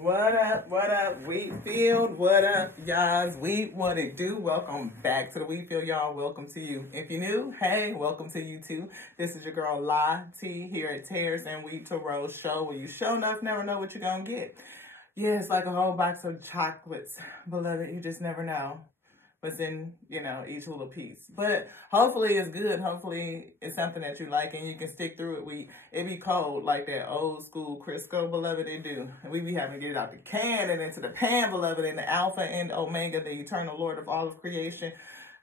What up, Wheatfield? What up, y'all? What it do? Welcome back to the Wheatfield, y'all. Welcome to you. If you're new, hey, welcome to you too. This is your girl, La T, here at Tears and Wheat to Roll Show, where you show enough, never know what you're gonna get. Yeah, it's like a whole box of chocolates. Beloved, you just never know what's in, each little piece. But hopefully it's good. Hopefully it's something that you like and you can stick through it. It be cold like that old school Crisco, beloved, it do. And we be having to get it out the can and into the pan, beloved, and the Alpha and Omega, the eternal Lord of all of creation,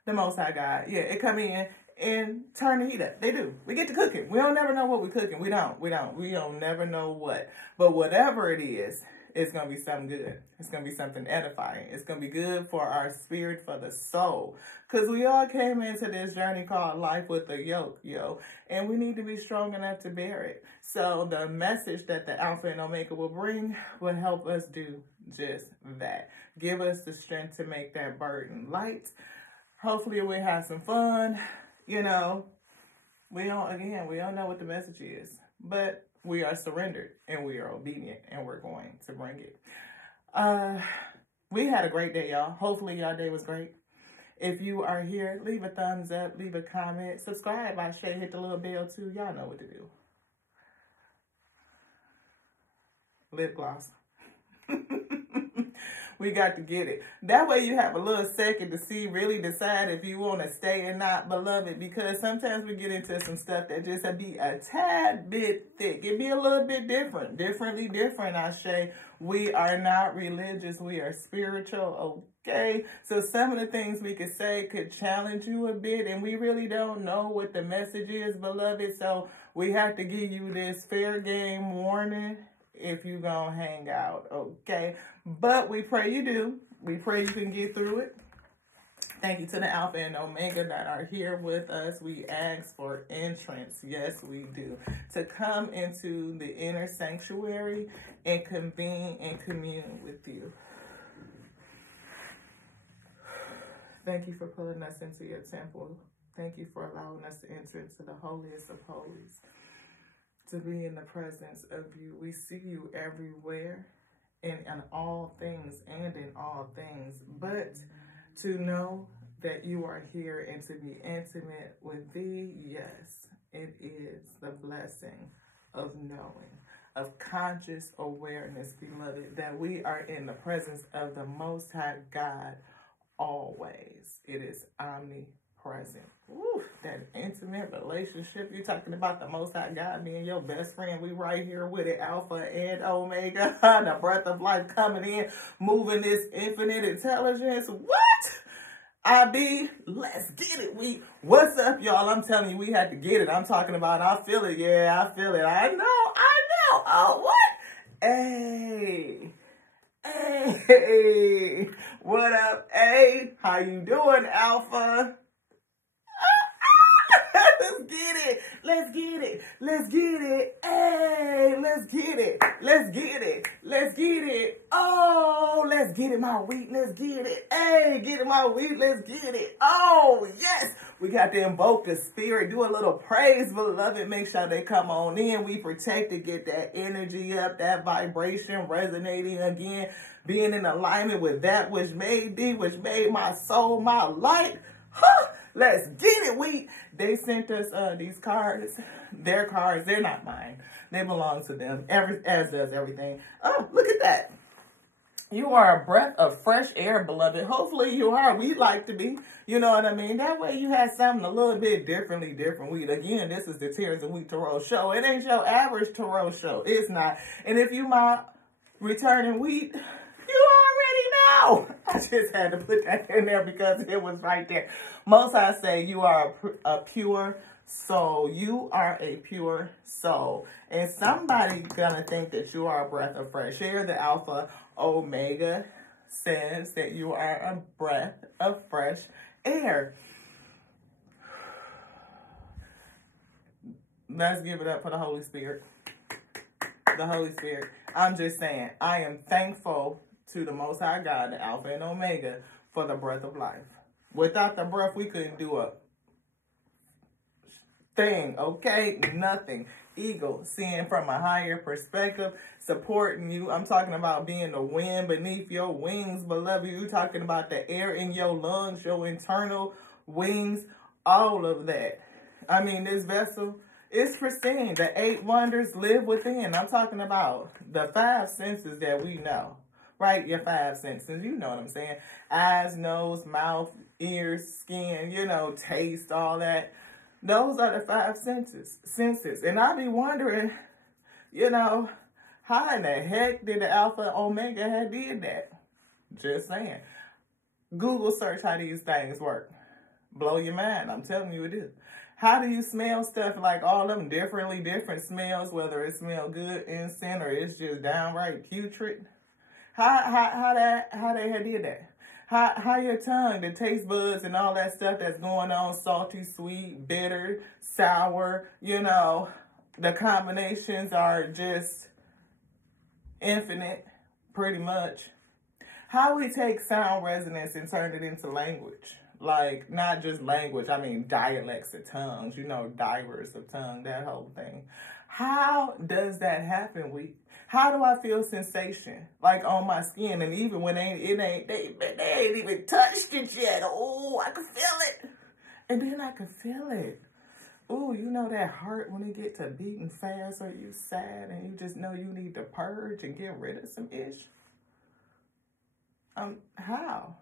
the Most High God. Yeah, it come in and turn the heat up. They do. We get to cooking. We don't never know what we're cooking. We don't never know what. But whatever it is, it's going to be something good. It's going to be something edifying. It's going to be good for our spirit, for the soul. Because we all came into this journey called life with a yoke, and we need to be strong enough to bear it. So the message that the Alpha and Omega will bring will help us do just that. Give us the strength to make that burden light. Hopefully we'll have some fun. We don't know what the message is, but we are surrendered and we are obedient and we're going to bring it. We had a great day, y'all. Hopefully y'all day was great. If you are here, leave a thumbs up, leave a comment, subscribe, I say, hit the little bell too. Y'all know what to do. Lip gloss. We got to get it. That way you have a little second to really decide if you want to stay or not, beloved, because sometimes we get into some stuff that just be a tad bit thick. It be a little bit different, I say. We are not religious. We are spiritual, okay? So some of the things we could say could challenge you a bit, and we really don't know what the message is, beloved. So we have to give you this fair game warning if you gonna hang out, okay? But we pray you do. We pray you can get through it. Thank you to the Alpha and Omega that are here with us. We ask for entrance, yes we do, to come into the inner sanctuary and convene and commune with you. Thank you for pulling us into your temple. Thank you for allowing us to enter into the holiest of holies, to be in the presence of you. We see you everywhere and in all things and in all things, but to know that you are here and to be intimate with thee, yes, it is the blessing of knowing, of conscious awareness, beloved, that we are in the presence of the Most High God always. It is omnipresent. Ooh, that intimate relationship. You're talking about the Most High God being your best friend. We right here with it, Alpha and Omega. The breath of life coming in, moving this infinite intelligence. What? Let's get it. What's up, y'all? I'm telling you, we had to get it. I'm talking about, I feel it. Yeah, I feel it. I know. Oh, what? Hey, what up, hey? How you doing, Alpha? Let's get it. Hey, let's get it. Oh, let's get it, my wheat. Let's get it. Hey, get it, my wheat. Let's get it. Oh, yes. We got to invoke the spirit. Do a little praise, beloved. Make sure they come on in. We protect it. Get that energy up, that vibration resonating again. Being in alignment with that which made thee, which made my soul, my light. Huh. Let's get it, They sent us these cards. Their cards. They're not mine. They belong to them. As does everything. Oh, look at that. You are a breath of fresh air, beloved. Hopefully you are. We like to be. You know what I mean? That way you have something a little bit different wheat. Again, this is the Tears and Wheat Tarot Show. It ain't your average tarot show. It's not. And if you my returning wheat, you already know. I just had to put that in there because it was right there. Most I say you are a pure soul. You are a pure soul. And somebody gonna think that you are a breath of fresh air. The Alpha Omega says that you are a breath of fresh air. Let's give it up for the Holy Spirit. The Holy Spirit. I'm just saying, I am thankful to the Most High God, the Alpha and Omega, for the breath of life. Without the breath, we couldn't do a thing, okay? Nothing. eagle, seeing from a higher perspective, supporting you. I'm talking about being the wind beneath your wings, beloved. You're talking about the air in your lungs, your internal wings, all of that. I mean, this vessel is for seeing. The 8 wonders live within. I'm talking about the 5 senses that we know. Right? Your 5 senses. You know what I'm saying. Eyes, nose, mouth, ears, skin, taste, all that. Those are the 5 senses. And I be wondering, how in the heck did the Alpha and Omega have did that? Just saying. Google search how these things work. Blow your mind. I'm telling you it is. How do you smell stuff like all of them different smells, whether it smells good, incense, or it's just downright putrid? How they had did that? How your tongue, the taste buds and all that stuff that's going on, salty, sweet, bitter, sour, the combinations are just infinite, pretty much. How we take sound resonance and turn it into language. Like, not just language, I mean dialects of tongues, divers of tongue, that whole thing. How does that happen? How do I feel sensation, like on my skin? And even when they ain't even touched it yet. Oh, I can feel it. And then I can feel it. Oh, that heart when it get to beating fast, or you sad and you just know you need to purge and get rid of some ish. How?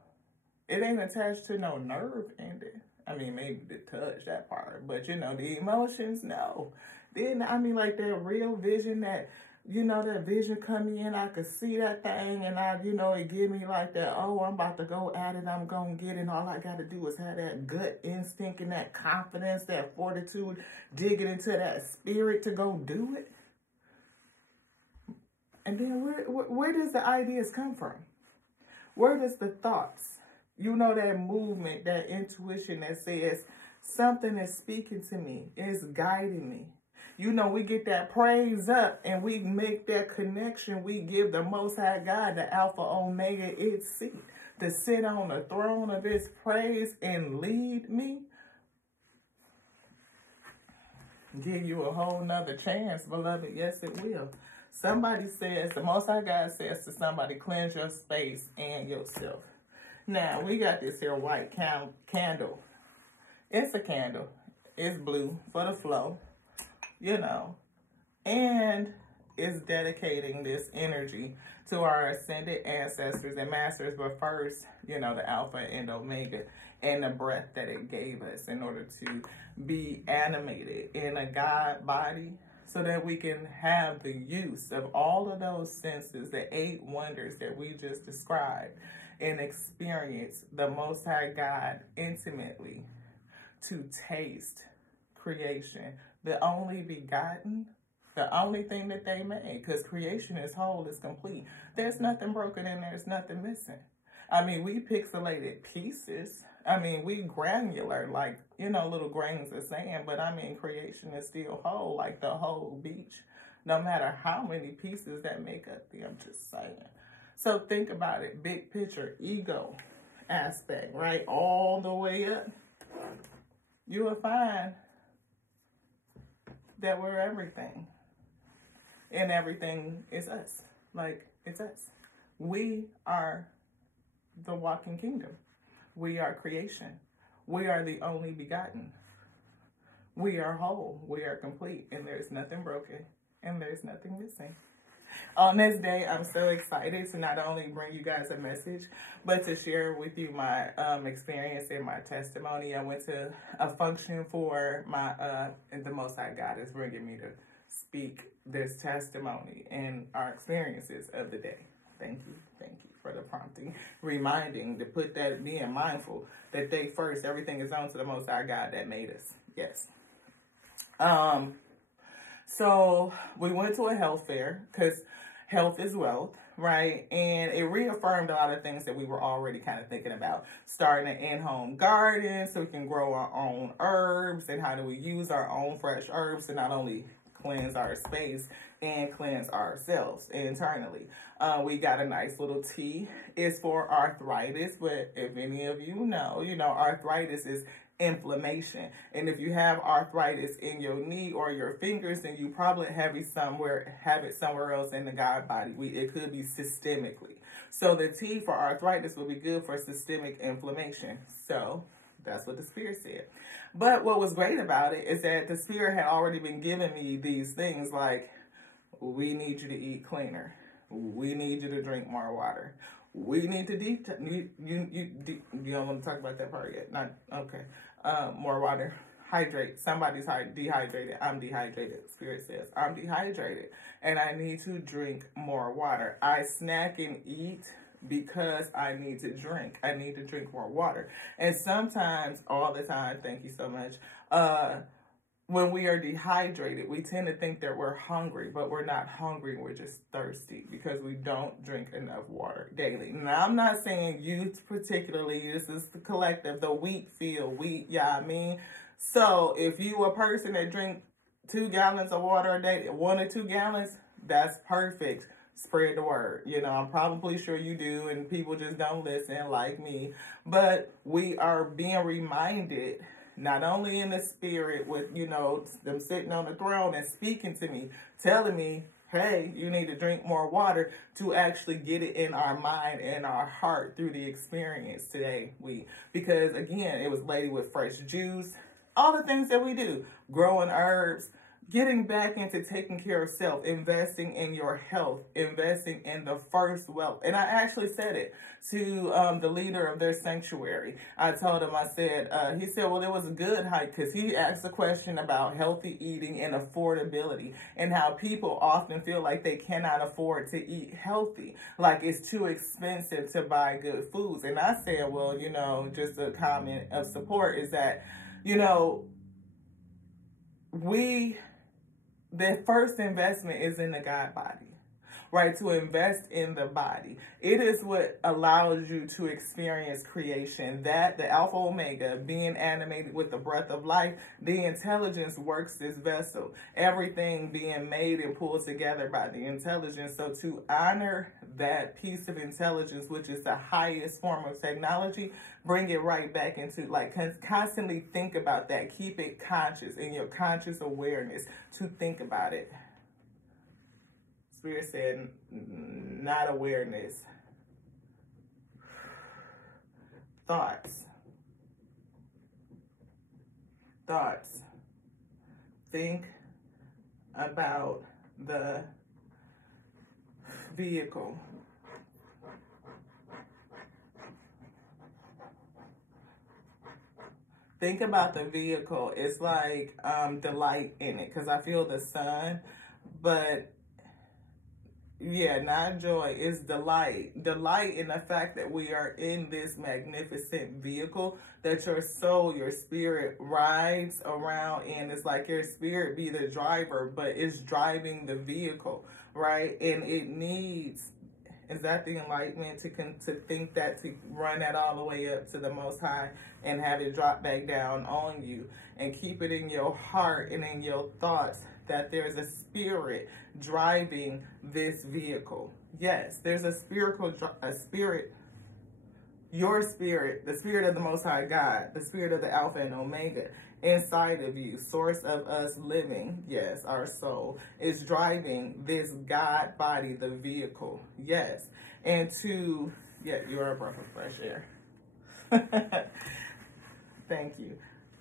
It ain't attached to no nerve ending. I mean, maybe the touch, that part. But, the emotions, no. Then, like that real vision that, that vision come in, I could see that thing, and it give me like that, oh, I'm about to go at it, I'm going to get it, and all I got to do is have that gut instinct and that confidence, that fortitude, digging into that spirit to go do it. And then where does the ideas come from? Where does the thoughts? That movement, that intuition that says something is speaking to me, is guiding me. We get that praise up and we make that connection. We give the Most High God, the Alpha Omega, its seat to sit on the throne of His praise and lead me. Give you a whole nother chance, beloved. Yes, it will. Somebody says, the Most High God says to somebody, cleanse your space and yourself. Now, we got this here white candle. It's a candle. It's blue for the flow, and it's dedicating this energy to our ascended ancestors and masters, but first, the Alpha and Omega and the breath that it gave us in order to be animated in a God body so that we can have the use of all of those senses, the 8 wonders that we just described, and experience the Most High God intimately, to taste creation, the only begotten, the only thing that they made, because creation is whole, is complete. There's nothing broken and there's nothing missing. I mean, we pixelated pieces. I mean, we granular, like, little grains of sand, but I mean, creation is still whole, like the whole beach, no matter how many pieces that make up the, I'm just saying. So think about it, big picture, ego aspect, right? All the way up. You will find that we're everything. And everything is us. Like, it's us. We are the walking kingdom. We are creation. We are the only begotten. We are whole. We are complete. And there's nothing broken. And there's nothing missing. On this day, I'm so excited to not only bring you guys a message, but to share with you my experience and my testimony. I went to a function for my, and the Most High God is bringing me to speak this testimony and our experiences of the day. Thank you for the prompting, reminding to put that, being mindful that they first, everything is on to the Most High God that made us. Yes. So we went to a health fair because health is wealth, right? And it reaffirmed a lot of things that we were already kind of thinking about. Starting an in-home garden so we can grow our own herbs, and how do we use our own fresh herbs to not only cleanse our space and cleanse ourselves internally. We got a nice little tea. It's for arthritis, but if any of you know, arthritis is inflammation. And if you have arthritis in your knee or your fingers, then you probably have it somewhere else in the God body. It could be systemically. So the T for arthritis would be good for systemic inflammation. So that's what the Spirit said. But what was great about it is that the Spirit had already been giving me these things like, we need you to eat cleaner. We need you to drink more water. We need to you don't want to talk about that part yet? Not okay. More water. Hydrate. Somebody's dehydrated. I'm dehydrated. Spirit says I'm dehydrated, and I need to drink more water. I snack and eat because I need to drink. I need to drink more water. And sometimes, all the time, thank you so much, when we are dehydrated, we tend to think that we're hungry, but we're not hungry. We're just thirsty because we don't drink enough water daily. Now, I'm not saying you particularly. This is the collective, the wheat field. Yeah, I mean. So if you a person that drink 2 gallons of water a day, 1 or 2 gallons, that's perfect. Spread the word. You know, I'm probably sure you do, and people just don't listen like me. But we are being reminded, not only in the spirit with, you know, them sitting on the throne and speaking to me, telling me, hey, you need to drink more water, to actually get it in our mind and our heart through the experience today. Because again, it was Lady with fresh juice, all the things that we do, growing herbs, getting back into taking care of self, investing in your health, investing in the first wealth. And I actually said it to the leader of their sanctuary. I told him, he said, well, it was a good hike, because he asked a question about healthy eating and affordability, and how people often feel like they cannot afford to eat healthy, like it's too expensive to buy good foods. And I said, well, you know, just a comment of support is that, you know, the first investment is in the God body, right? To invest in the body. It is what allows you to experience creation. That, the Alpha Omega, being animated with the breath of life, the intelligence works this vessel. Everything being made and pulled together by the intelligence. So to honor that piece of intelligence, which is the highest form of technology, bring it right back into, like, constantly think about that. Keep it conscious in your conscious awareness to think about it. Spirit said, not awareness. Thoughts. Think about the vehicle. Think about the vehicle. It's like delight in it, because I feel the sun, but yeah, not joy. It's delight. Delight in the fact that we are in this magnificent vehicle that your soul, your spirit rides around in. It's like your spirit be the driver, but it's driving the vehicle, right? And it needs, is that the enlightenment to think that, to run that all the way up to the Most High and have it drop back down on you, and keep it in your heart and in your thoughts that there's a spirit driving this vehicle. Yes, there's a spirit, your spirit, the spirit of the Most High God, the spirit of the Alpha and Omega inside of you, source of us living. Yes, our soul is driving this God body, the vehicle. Yes, and you are a breath of fresh air. Thank you.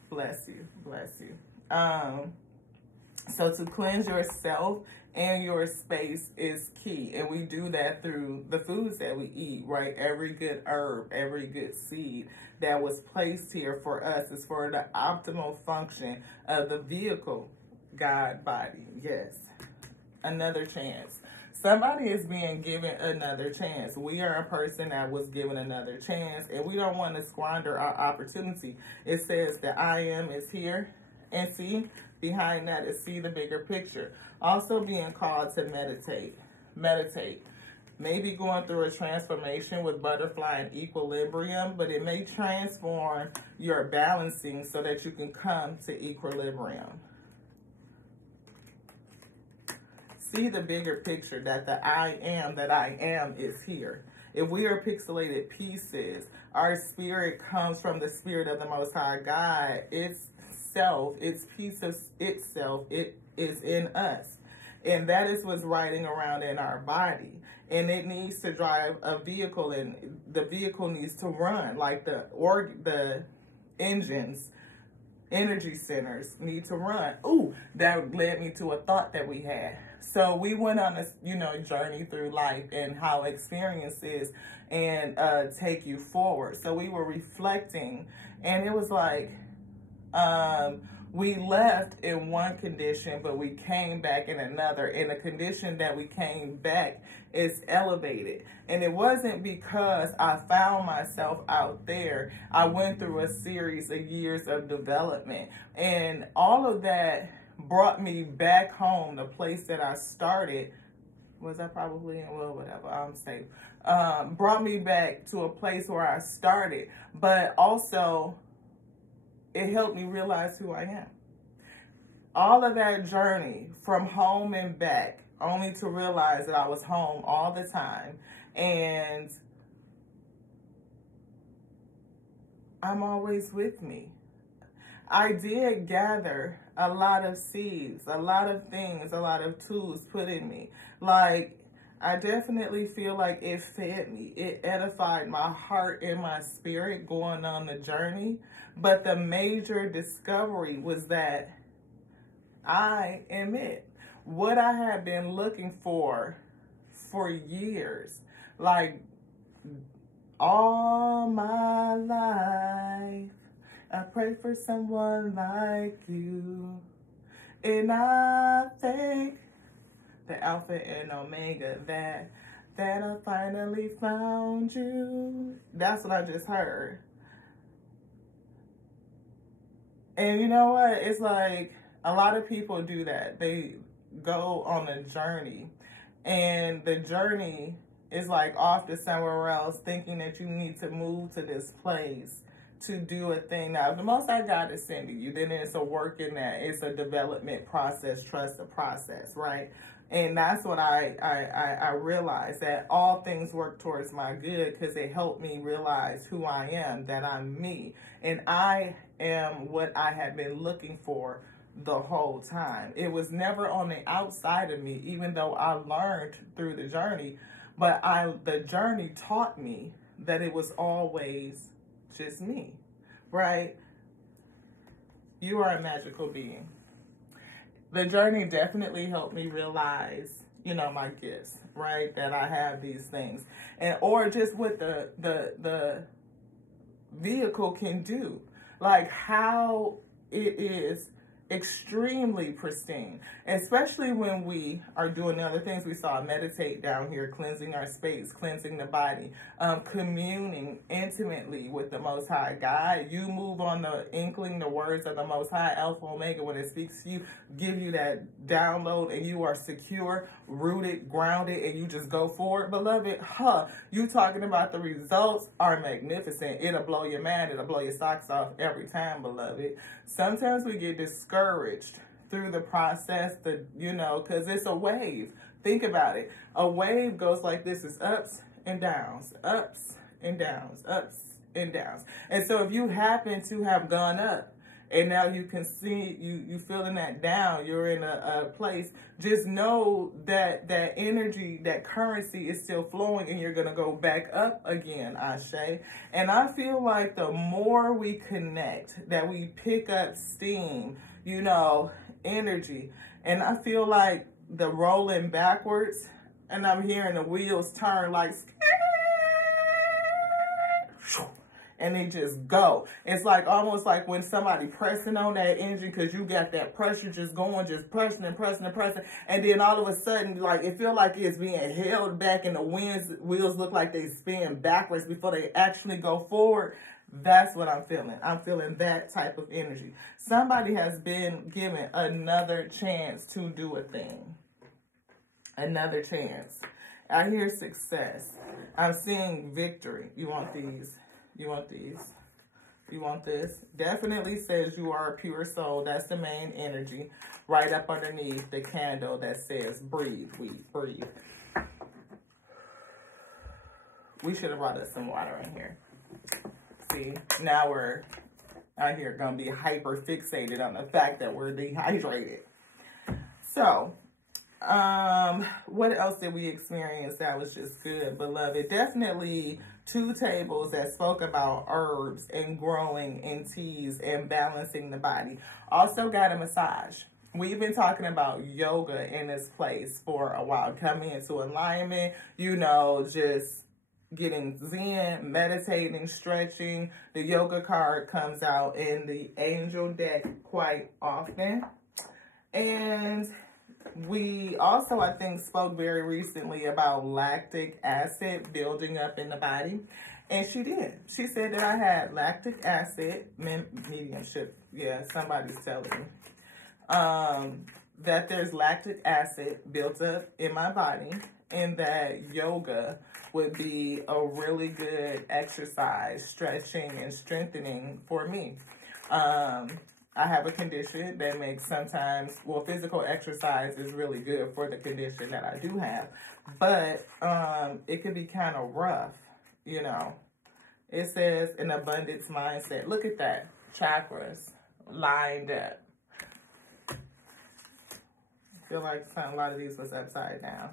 Bless you. Bless you. So to cleanse yourself and your space is key. And we do that through the foods that we eat, right? Every good herb, every good seed that was placed here for us is for the optimal function of the vehicle, God body. Yes. Another chance. Somebody is being given another chance. We are a person that was given another chance, and we don't want to squander our opportunity. It says that I am is here, and see, behind that is see the bigger picture. Also being called to meditate. Maybe going through a transformation with butterfly and equilibrium, but it may transform your balancing so that you can come to equilibrium. See the bigger picture, that the I am is here. If we are pixelated pieces, our spirit comes from the spirit of the Most High God. It's self, its piece of itself, it is in us. And that is what's riding around in our body. And it needs to drive a vehicle, and the vehicle needs to run. Like the engines, energy centers need to run. Ooh, that led me to a thought that we had. So we went on this, journey through life and how experiences and take you forward. So we were reflecting, and it was like, we left in one condition, but we came back in another. And the condition that we came back is elevated. And it wasn't because I found myself out there. I went through a series of years of development. And all of that brought me back home, the place that I started. Was I probably in? Well, whatever, I'm safe. Brought me back to a place where I started. But also, it helped me realize who I am. All of that journey from home and back, only to realize that I was home all the time. And I'm always with me. I did gather a lot of seeds, a lot of things, a lot of tools put in me. Like, I definitely feel like it fed me. It edified my heart and my spirit going on the journey. But the major discovery was that I am it. What I had been looking for years, like all my life, I pray for someone like you. And I thank the Alpha and Omega that I finally found you. That's what I just heard. And you know what? It's like a lot of people do that. They go on a journey, and the journey is like off to somewhere else, thinking that you need to move to this place to do a thing. Now, if the Most High God is sending you, then it's a work in that. It's a development process, trust the process, right? And that's what I realized, that all things work towards my good because it helped me realize who I am, that I'm me. And I am what I had been looking for the whole time. It was never on the outside of me, even though I learned through the journey. But the journey taught me that it was always just me, right? You are a magical being. The journey definitely helped me realize, my gifts, right? That I have these things. And or just what the vehicle can do. Like how it is extremely pristine, especially when we are doing the other things we saw. Meditate down here, cleansing our space, cleansing the body, communing intimately with the Most High God. You move on the inkling, the words of the Most High, Alpha Omega, when it speaks to you, give you that download, and you are secure, rooted, grounded, and you just go forward. Beloved, you talking about the results are magnificent. It'll blow your mind, it'll blow your socks off every time, beloved. Sometimes we get discouraged through the process, because it's a wave. Think about it. A wave goes like this. It's ups and downs, ups and downs, ups and downs. And so if you happen to have gone up and now you can see, you feeling that down, you're in a place, just know that that energy, that currency is still flowing, and you're going to go back up again, Ashe. And I feel like the more we connect, that we pick up steam, energy. And I feel like the rolling backwards, and I'm hearing the wheels turn like, and they just go. It's like almost like when somebody pressing on that engine, because you got that pressure just going, just pressing and pressing and pressing, and then all of a sudden, like, it feel like it's being held back, and the wheels look like they spin backwards before they actually go forward. That's what I'm feeling. I'm feeling that type of energy. Somebody has been given another chance to do a thing. Another chance. I hear success. I'm seeing victory. You want these? You want these? You want this? Definitely says you are a pure soul. That's the main energy. Right up underneath the candle that says breathe, breathe. We should have brought us some water in here. See, now we're out here going to be hyper fixated on the fact that we're dehydrated. So, what else did we experience that was just good, beloved? Definitely 2 tables that spoke about herbs and growing and teas and balancing the body. Also got a massage. We've been talking about yoga in this place for a while. Coming into alignment, you know, just getting zen, meditating, stretching. The yoga card comes out in the angel deck quite often. And we also, I think, spoke very recently about lactic acid building up in the body. And she did. She said that I had lactic acid, mediumship. Yeah, somebody's telling me. That there's lactic acid built up in my body, and that yoga would be a really good exercise, stretching and strengthening for me. I have a condition that makes sometimes, well, physical exercise is really good for the condition that I do have, but it can be kind of rough, you know. It says an abundance mindset. Look at that. Chakras lined up. I feel like a lot of these was upside down.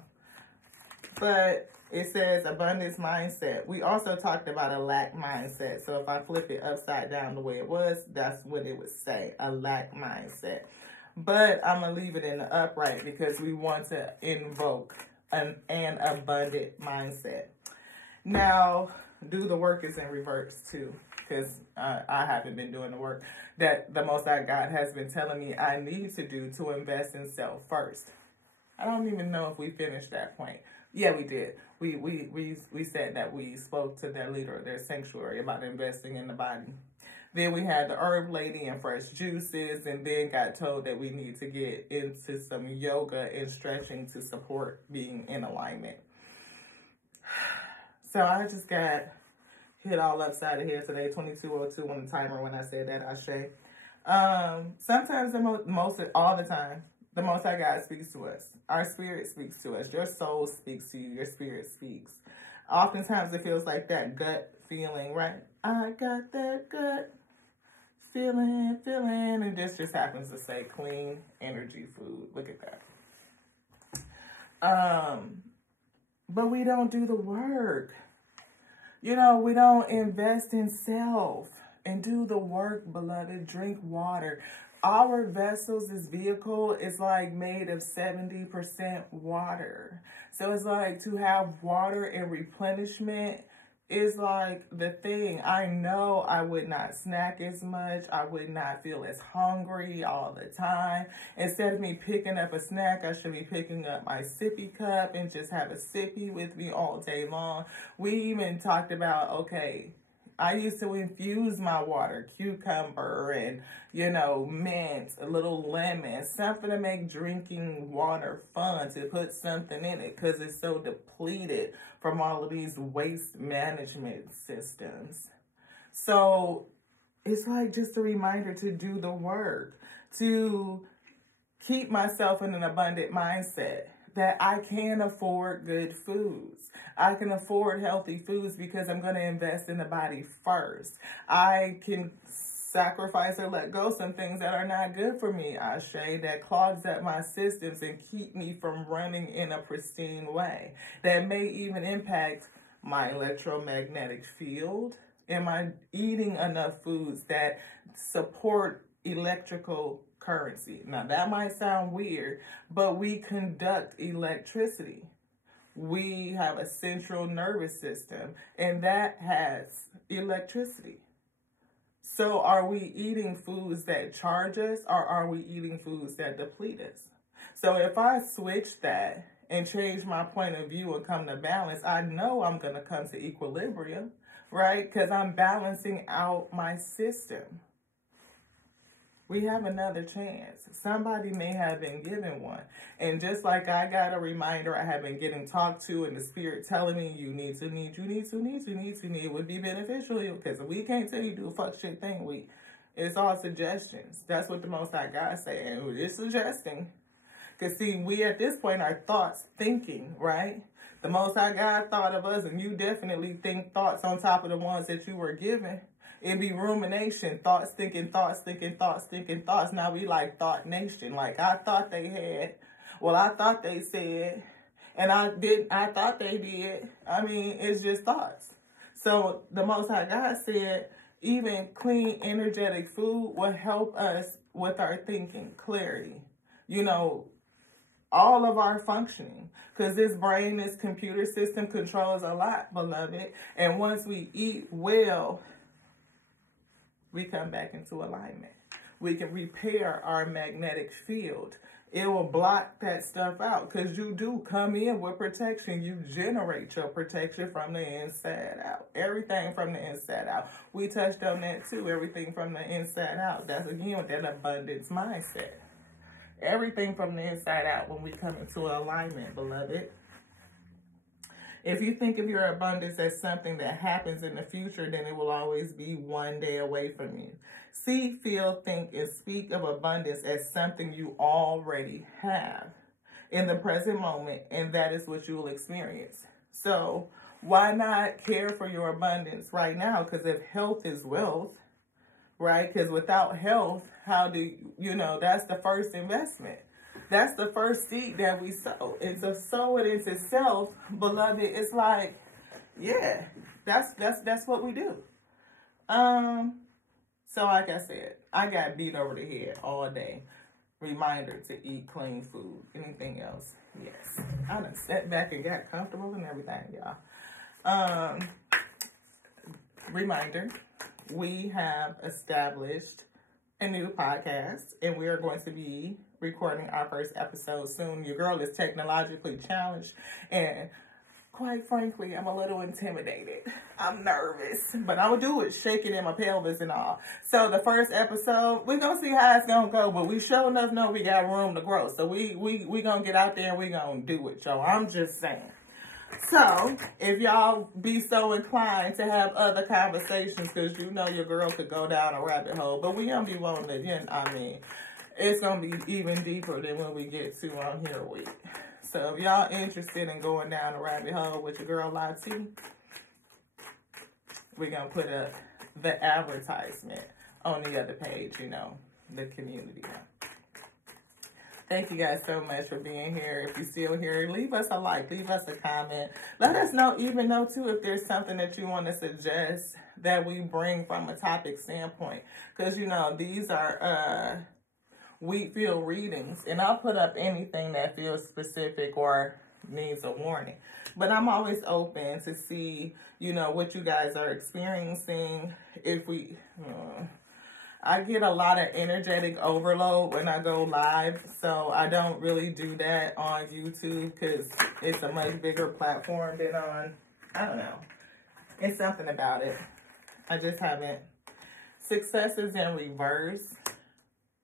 But it says abundance mindset. We also talked about a lack mindset. So if I flip it upside down the way it was, that's what it would say, a lack mindset. But I'm going to leave it in the upright because we want to invoke an abundant mindset. Now, do the work is in reverse too, because I haven't been doing the work that the Most High God has been telling me I need to do to invest in self first. I don't even know if we finished that point. Yeah, we did. We said that we spoke to their leader of their sanctuary about investing in the body. Then we had the herb lady and fresh juices, and then got told that we need to get into some yoga and stretching to support being in alignment. So I just got hit all upside of here today, 22:02 on the timer when I said that, Ashe. Sometimes, all the time, the Most High God speaks to us. Our spirit speaks to us. Your soul speaks to you. Your spirit speaks. Oftentimes it feels like that gut feeling, right? I got that gut feeling, and this just happens to say clean energy food. Look at that. But we don't do the work. You know, we don't invest in self and do the work, beloved. Drink water. Our vessels, this vehicle, is like made of 70% water. So it's like to have water and replenishment is like the thing. I know I would not snack as much. I would not feel as hungry all the time. Instead of me picking up a snack, I should be picking up my sippy cup and just have a sippy with me all day long. We even talked about, okay, I used to infuse my water, cucumber and, you know, mint, a little lemon, something to make drinking water fun, to put something in it because it's so depleted from all of these waste management systems. So it's like just a reminder to do the work, to keep myself in an abundant mindset, that I can afford good foods. I can afford healthy foods because I'm going to invest in the body first. I can sacrifice or let go some things that are not good for me, Ashe, that clogs up my systems and keep me from running in a pristine way. That may even impact my electromagnetic field. Am I eating enough foods that support electrical currency? Now, that might sound weird, but we conduct electricity. We have a central nervous system, and that has electricity. So are we eating foods that charge us, or are we eating foods that deplete us? So if I switch that and change my point of view and come to balance, I know I'm going to come to equilibrium, right? Because I'm balancing out my system. We have another chance. Somebody may have been given one. And just like I got a reminder, I have been getting talked to, and the spirit telling me you need would be beneficial, because we can't tell you to do a fuck shit thing. It's all suggestions. That's what the Most High God saying. We're just suggesting. Because see, we at this point are thoughts, thinking, right? The Most High God thought of us, and you definitely think thoughts on top of the ones that you were given. It'd be rumination, thoughts, thinking, thoughts, thinking, thoughts, thinking, thoughts. Now we like Thought Nation. Like, I thought they had, well, I thought they said, and I thought they did. I mean, it's just thoughts. So the Most High God said, even clean, energetic food will help us with our thinking, clarity, you know, all of our functioning. Because this brain, this computer system controls a lot, beloved. And once we eat well, we come back into alignment. We can repair our magnetic field. It will block that stuff out because you do come in with protection. You generate your protection from the inside out. Everything from the inside out. We touched on that too. Everything from the inside out. That's again with that abundance mindset. Everything from the inside out when we come into alignment, beloved. If you think of your abundance as something that happens in the future, then it will always be one day away from you. See, feel, think, and speak of abundance as something you already have in the present moment, and that is what you will experience. So why not care for your abundance right now? Because if health is wealth, right? Because without health, how do you know, that's the first investment. That's the first seed that we sow. And to sow it into self, beloved, it's like, yeah, that's what we do. So like I said, I got beat over the head all day. Reminder to eat clean food. Anything else? Yes. I done sat back and got comfortable and everything, y'all. Reminder, we have established a new podcast, and we are going to be recording our first episode soon. Your girl is technologically challenged, and quite frankly, I'm a little intimidated. I'm nervous, but I will do it, shaking in my pelvis and all. So the first episode, we're going to see how it's going to go, but we sure enough know we got room to grow. So we going to get out there and we going to do it, y'all. I'm just saying. So, if y'all be so inclined to have other conversations, because you know your girl could go down a rabbit hole, but we don't be wanting to, you know, I mean, it's going to be even deeper than when we get to on here week. So, if y'all interested in going down a rabbit hole with your girl Lati, we're going to put up the advertisement on the other page, you know, the community. Thank you guys so much for being here. If you're still here, leave us a like, leave us a comment. Let us know, even though, too, if there's something that you want to suggest that we bring from a topic standpoint. Because, you know, these are wheat field readings. And I'll put up anything that feels specific or needs a warning. But I'm always open to see, you know, what you guys are experiencing. If we... I get a lot of energetic overload when I go live, so I don't really do that on YouTube because it's a much bigger platform than on, I don't know. It's something about it. I just haven't. Success is in reverse.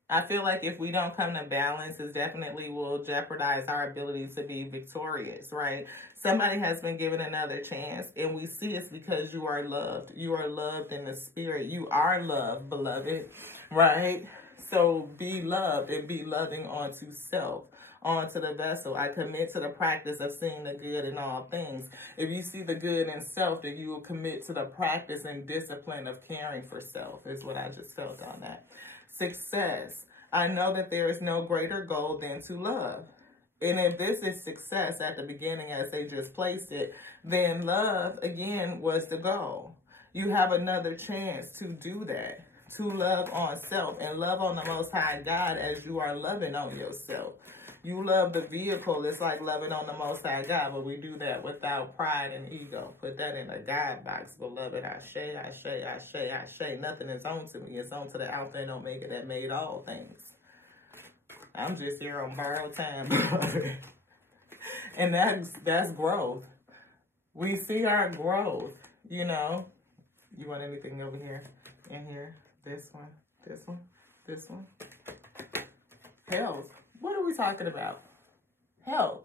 I feel like if we don't come to balance, it definitely will jeopardize our ability to be victorious, right? Somebody has been given another chance, and we see it's because you are loved. You are loved in the spirit. You are loved, beloved, right? So be loved and be loving onto self, onto the vessel. I commit to the practice of seeing the good in all things. If you see the good in self, then you will commit to the practice and discipline of caring for self, is what I just felt on that. Success. I know that there is no greater goal than to love. And if this is success at the beginning as they just placed it, then love, again, was the goal. You have another chance to do that, to love on self and love on the Most High God as you are loving on yourself. You love the vehicle. It's like loving on the Most High God, but we do that without pride and ego. Put that in a God box, beloved. Ashe, ashe, ashe, ashe. Nothing is on to me. It's on to the Alpha and Omega that made all things. I'm just here on borrowed time, beloved. And that's growth. We see our growth, you know. You want anything over here? In here? This one? This one? This one? Health. What are we talking about? Health.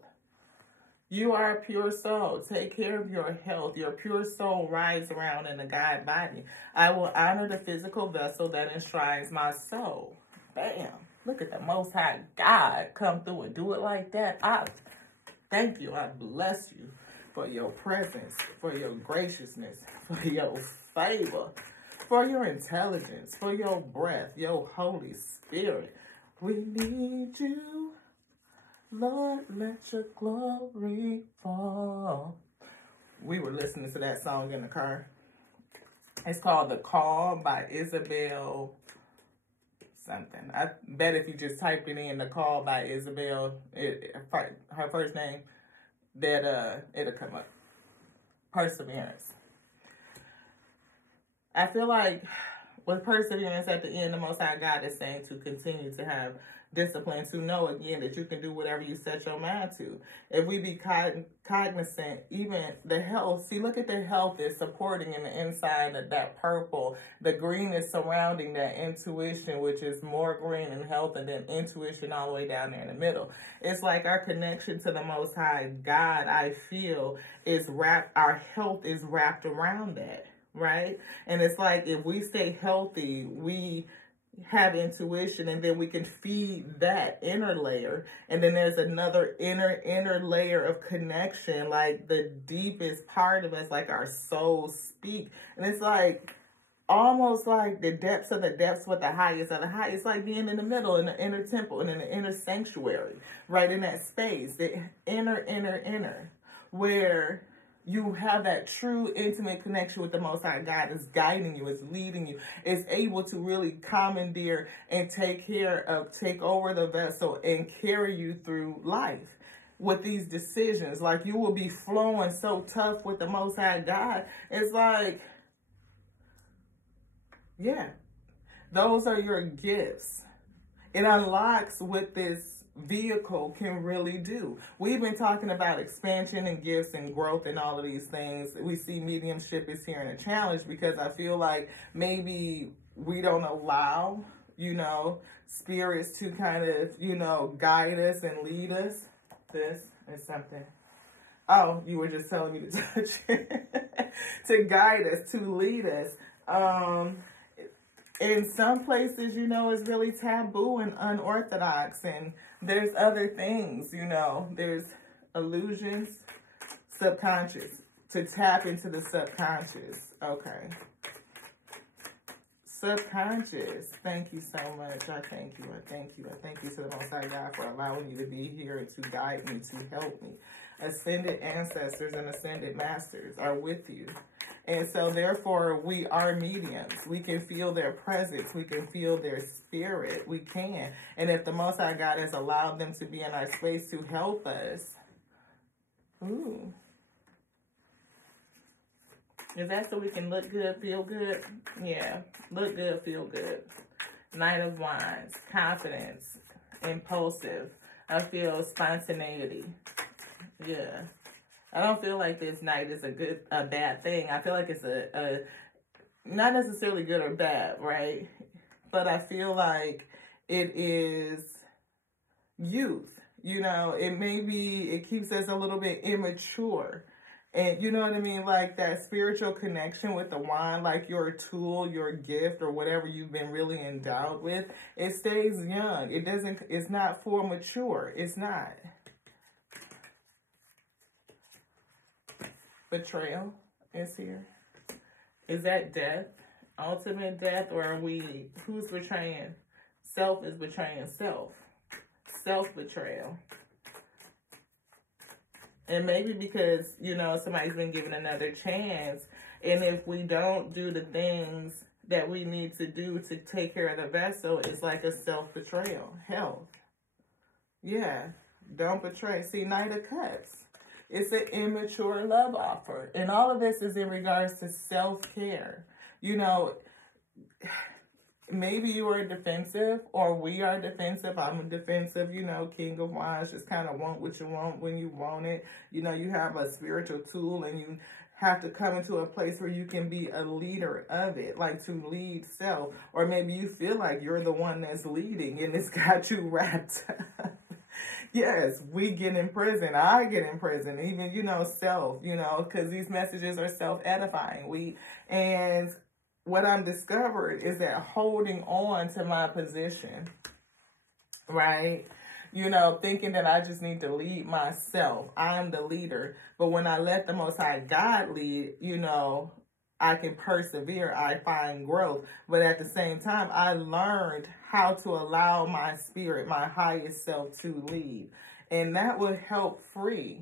You are a pure soul. Take care of your health. Your pure soul rides around in a God body. I will honor the physical vessel that enshrines my soul. Bam. Look at the Most High God come through and do it like that. Thank you. I bless you. for your presence, for your graciousness, for your favor, for your intelligence, for your breath, your Holy Spirit. We need you, Lord, let your glory fall. We were listening to that song in the car. It's called The Call by Isabel something. I bet if you just typed it in, The Call by Isabel, her first name, that it'll come up. Perseverance. I feel like with perseverance at the end, the Most High God is saying to continue to have discipline, to know again that you can do whatever you set your mind to. If we be cognizant, even the health, see, look at the health is supporting in the inside of that purple. The green is surrounding that intuition, which is more green and health, and then intuition all the way down there in the middle. It's like our connection to the Most High God, I feel, our health is wrapped around that, right? And it's like if we stay healthy, we have intuition, and then we can feed that inner layer, and then there's another inner layer of connection, like the deepest part of us, like our soul speak. And it's like almost like the depths of the depths with the highest of the highest, like being in the middle, in the inner temple and in the inner sanctuary, right in that space, the inner, where you have that true intimate connection with the Most High God. Is guiding you, is leading you, is able to really commandeer and take over the vessel and carry you through life with these decisions. Like you will be flowing so tough with the Most High God. It's like, yeah, those are your gifts. It unlocks what this vehicle can really do. We've been talking about expansion and gifts and growth and all of these things. We see mediumship is here in a challenge because I feel like maybe we don't allow, spirits to kind of, guide us and lead us. This is something. Oh, you were just telling me to touch it. To guide us, to lead us. In some places, it's really taboo and unorthodox, and there's other things, there's illusions, subconscious, to tap into the subconscious. Okay. Subconscious. Thank you so much. I thank you. I thank you. I thank you to the Most High God for allowing you to be here and to guide me, to help me. Ascended ancestors and ascended masters are with you. And so, therefore, we are mediums. We can feel their presence. We can feel their spirit. We can. And if the Most High God has allowed them to be in our space to help us, ooh. Is that so we can look good, feel good? Yeah. Look good, feel good. Knight of Wands. Confidence. Impulsive. I feel spontaneity. Yeah. I don't feel like this night is a bad thing. I feel like it's a not necessarily good or bad, right? But I feel like it is youth. It keeps us a little bit immature. And you know what I mean? Like that spiritual connection with the wand, like your tool, your gift, or whatever you've been really endowed with, it stays young. It's not for mature. It's not. Betrayal is here. Is that death? Ultimate death? Or are who's betraying? Self is betraying self. Self-betrayal. And maybe because, somebody's been given another chance. And if we don't do the things that we need to do to take care of the vessel, it's like a self-betrayal. Health. Yeah. Don't betray. See, Knight of Cups. It's an immature love offer. And all of this is in regards to self-care. Maybe you are defensive, or we are defensive. I'm a defensive, King of Wands. Just kind of want what you want when you want it. You have a spiritual tool, and you have to come into a place where you can be a leader of it, like to lead self. Or maybe you feel like you're the one that's leading, and it's got you wrapped up. Yes, we get in prison. I get in prison. Even, self, because these messages are self-edifying. And what I'm discovered is that holding on to my position, right? you know, thinking that I just need to lead myself. I am the leader. But when I let the Most High God lead, you know, I can persevere, I find growth. But at the same time, I learned how to allow my spirit, my highest self to lead. And that would help free.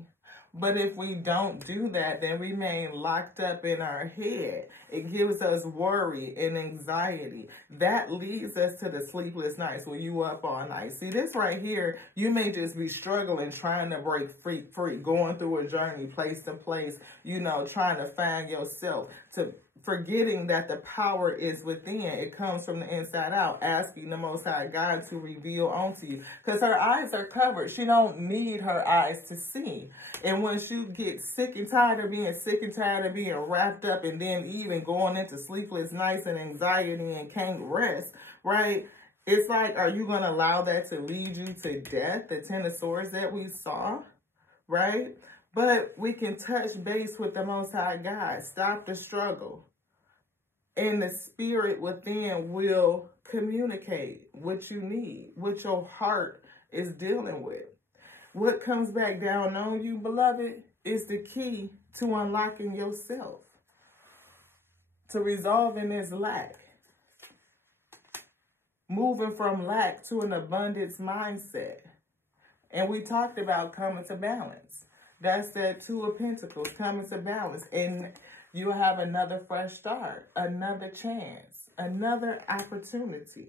But if we don't do that, then we remain locked up in our head. It gives us worry and anxiety. That leads us to the sleepless nights where you up all night. See, this right here, you may just be struggling, trying to break free, going through a journey, place to place, you know, trying to find yourself, to forgetting that the power is within. It comes from the inside out, asking the Most High God to reveal onto you. Because her eyes are covered. She don't need her eyes to see. And once you get sick and tired of being wrapped up and then even going into sleepless nights and anxiety and can't rest, right? It's like, are you going to allow that to lead you to death? The Ten of Swords that we saw, right? But we can touch base with the Most High God. Stop the struggle. And the spirit within will communicate what you need, what your heart is dealing with. What comes back down on you, beloved, is the key to unlocking yourself, to resolving this lack, moving from lack to an abundance mindset. And we talked about coming to balance. That's that Two of Pentacles, coming to balance. And you'll have another fresh start, another chance, another opportunity.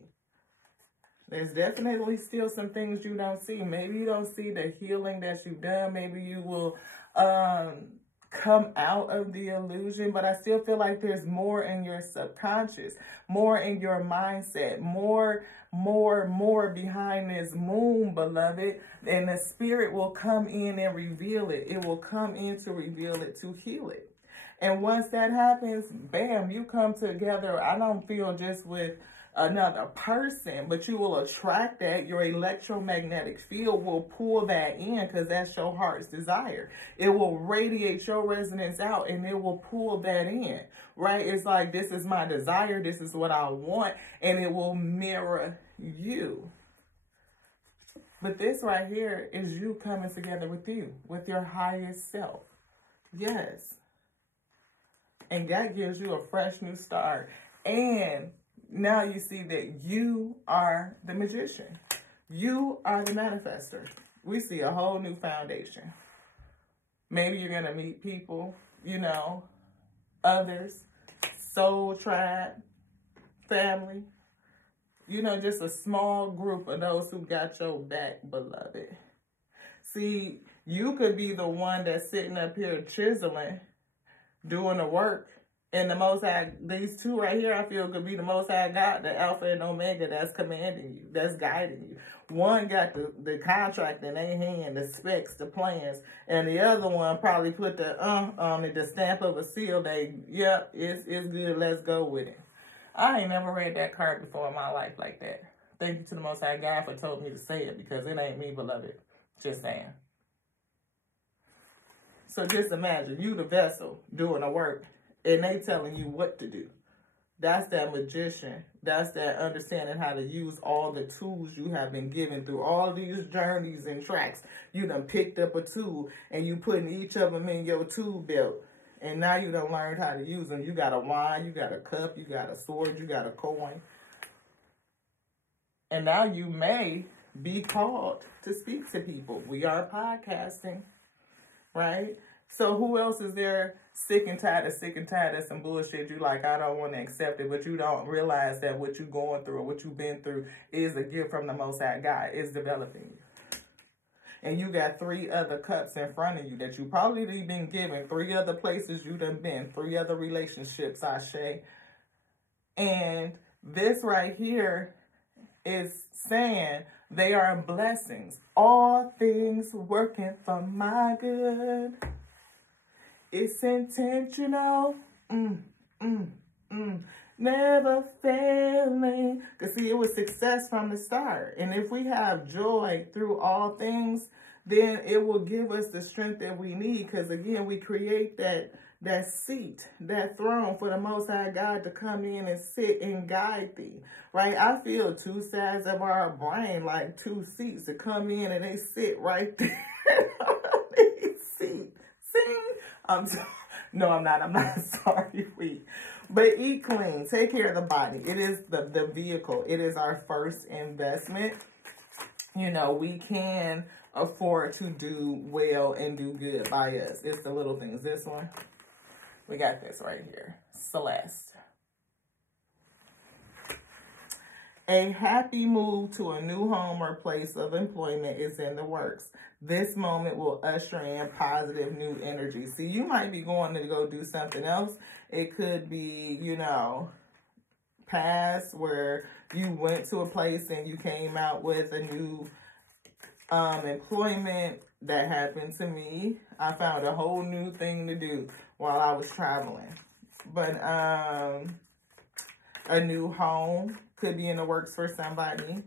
There's definitely still some things you don't see. Maybe you don't see the healing that you've done. Maybe you will come out of the illusion. But I still feel like there's more in your subconscious, more in your mindset, more behind this moon, beloved. And the spirit will come in and reveal it. It will come in to reveal it, to heal it. And once that happens, bam, you come together. I don't feel just with another person, but you will attract that. Your electromagnetic field will pull that in because that's your heart's desire. It will radiate your resonance out and it will pull that in, right? It's like, this is my desire. This is what I want. And it will mirror you. But this right here is you coming together with you, with your highest self. Yes. And that gives you a fresh new start. And now you see that you are the magician. You are the manifester. We see a whole new foundation. Maybe you're going to meet people, you know, others, soul tribe, family. You know, just a small group of those who got your back, beloved. See, you could be the one that's sitting up here chiseling, doing the work. And the Most High, these two right here, I feel could be the Most High God, the Alpha and Omega that's commanding you, that's guiding you. One got the contract in their hand, the specs, the plans, and the other one probably put the on it, the stamp of a seal. Yep, it's good, let's go with it. I ain't never read that card before in my life like that. Thank you to the Most High God for telling me to say it, because it ain't me, beloved. Just saying. So just imagine, you the vessel doing the work, and they telling you what to do. That's that magician. That's that understanding how to use all the tools you have been given through all these journeys and tracks. You done picked up a tool and you putting each of them in your tool belt. And now you done learned how to use them. You got a wand, you got a cup, you got a sword, you got a coin. And now you may be called to speak to people. We are podcasting, right? So who else is there sick and tired of some bullshit? You like, I don't want to accept it, but you don't realize that what you're going through or what you've been through is a gift from the Most High God. It's developing you. And you got 3 other cups in front of you that you probably been given, 3 other places you done been, 3 other relationships, Ashe. And this right here is saying they are blessings. All things working for my good. It's intentional, never failing. Because see, it was success from the start. And if we have joy through all things, then it will give us the strength that we need. Because again, we create that that seat, that throne for the Most High God to come in and sit and guide thee, right? I feel two sides of our brain like two seats to come in and they sit right there. Seat. Sing. No, I'm not. I'm not sorry. But eat clean. Take care of the body. It is the vehicle. It is our first investment. You know, we can afford to do well and do good by us. It's the little things. This one. We got this right here. Celeste. A happy move to a new home or place of employment is in the works. This moment will usher in positive new energy. See, you might be going to go do something else. It could be, you know, past where you went to a place and you came out with a new employment. That happened to me. I found a whole new thing to do while I was traveling. But a new home could be in the works for somebody.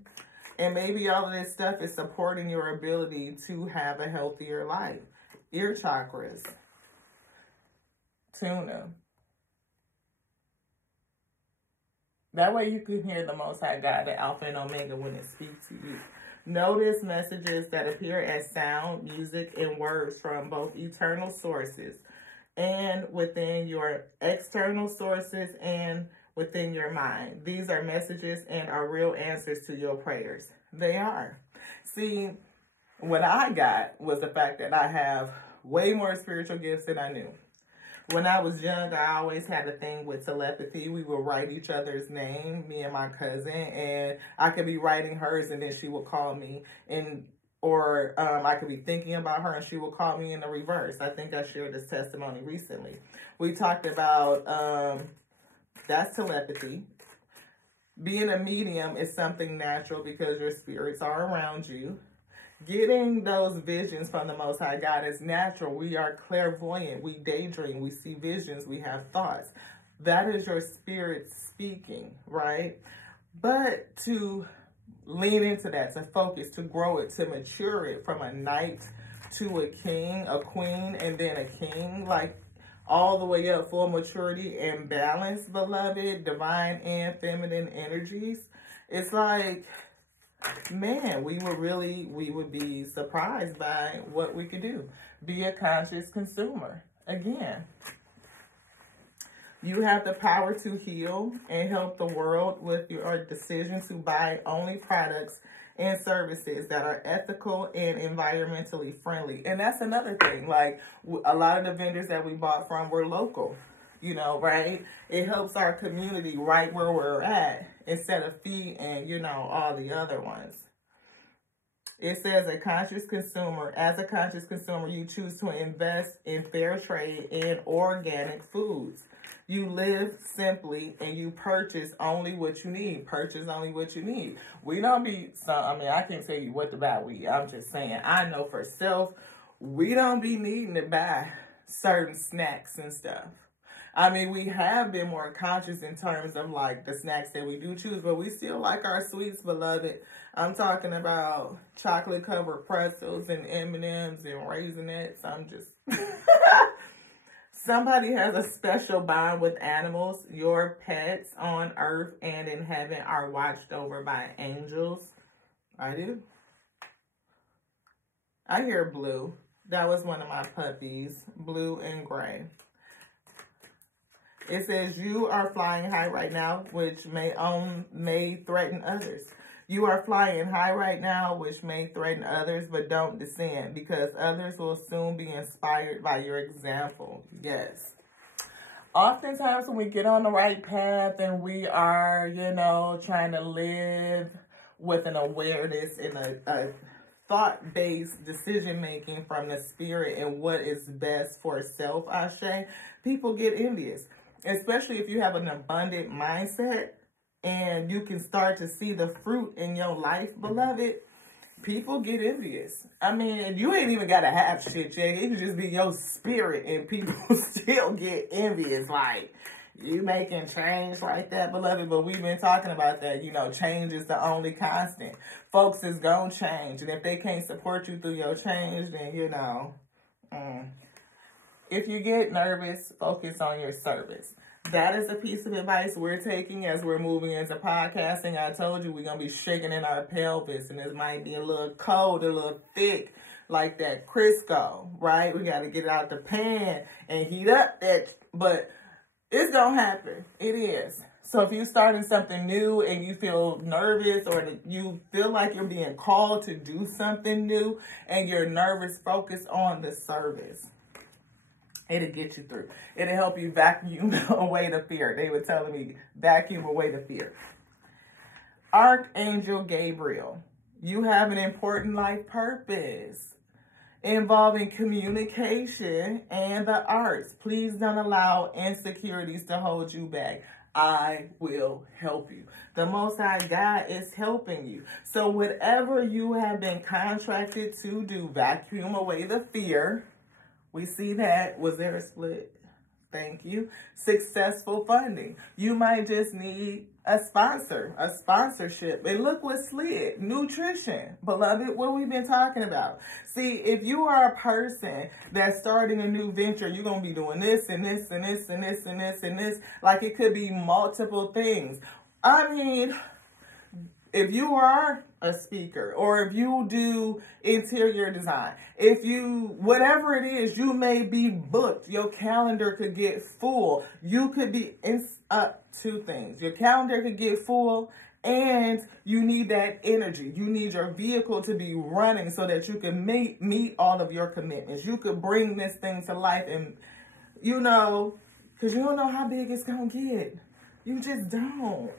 And maybe all of this stuff is supporting your ability to have a healthier life. Ear chakras. Tuna. That way you can hear the Most High God, the Alpha and Omega, when it speaks to you. Notice messages that appear as sound, music, and words from both eternal sources and within your external sources and within your mind. These are messages and are real answers to your prayers. They are. See, what I got was the fact that I have way more spiritual gifts than I knew. When I was young, I always had a thing with telepathy. We would write each other's name, me and my cousin, and I could be writing hers and then she would call me, or I could be thinking about her and she would call me in the reverse. I think I shared this testimony recently. We talked about, that's telepathy. Being a medium is something natural because your spirits are around you. Getting those visions from the Most High God is natural. We are clairvoyant. We daydream. We see visions. We have thoughts. That is your spirit speaking, right? But to lean into that, to focus, to grow it, to mature it from a knight to a king, a queen, and then a king, like all the way up, full maturity and balance, beloved, divine and feminine energies. It's like, man, we would be surprised by what we could do. Be a conscious consumer. Again, you have the power to heal and help the world with your decision to buy only products and services that are ethical and environmentally friendly. And that's another thing. Like, a lot of the vendors that we bought from were local, you know, right? It helps our community right where we're at, instead of feeding, you know, all the other ones. It says as a conscious consumer, you choose to invest in fair trade and organic foods. You live simply and you purchase only what you need. Purchase only what you need. We don't be, I can't tell you what to buy. I'm just saying, I know for self, we don't be needing to buy certain snacks and stuff. I mean, we have been more conscious in terms of like the snacks that we do choose, but we still like our sweets, beloved. I'm talking about chocolate covered pretzels and M&Ms and Raisinets. I'm just, somebody has a special bond with animals. Your pets on earth and in heaven are watched over by angels. I do. I hear blue. That was one of my puppies, blue and gray. It says you are flying high right now, which may threaten others. You are flying high right now, which may threaten others, but don't descend, because others will soon be inspired by your example. Yes. Oftentimes when we get on the right path and we are, you know, trying to live with an awareness and a thought-based decision-making from the spirit and what is best for self, Ashe, people get envious. Especially if you have an abundant mindset and you can start to see the fruit in your life, beloved, people get envious. I mean, you ain't even got to have shit, Jay. It can just be your spirit and people still get envious. Like, you making change like that, beloved? But we've been talking about that. You know, change is the only constant. Folks is going to change. And if they can't support you through your change, then, you know, if you get nervous, focus on your service. That is a piece of advice we're taking as we're moving into podcasting. I told you we're going to be shaking in our pelvis, and it might be a little cold, a little thick, like that Crisco, right? We got to get it out the pan and heat up that, but it's going to happen. It is. So if you're starting something new and you feel nervous or you feel like you're being called to do something new and you're nervous, focus on the service. It'll get you through. It'll help you vacuum away the fear. They were telling me, vacuum away the fear. Archangel Gabriel, you have an important life purpose involving communication and the arts. Please don't allow insecurities to hold you back. I will help you. The Most High God is helping you. So whatever you have been contracted to do, vacuum away the fear. We see that. Was there a split? Thank you. Successful funding. You might just need a sponsor, a sponsorship. And look what slid. Nutrition. Beloved, what we've been talking about. See, if you are a person that's starting a new venture, you're going to be doing this and this and this and this and this and this. Like it could be multiple things. I mean, if you are a speaker or if you do interior design, if you, whatever it is, you may be booked. Your calendar could get full. You could be two things. Your calendar could get full and you need that energy. You need your vehicle to be running so that you can meet all of your commitments. You could bring this thing to life and, you know, because you don't know how big it's going to get. You just don't.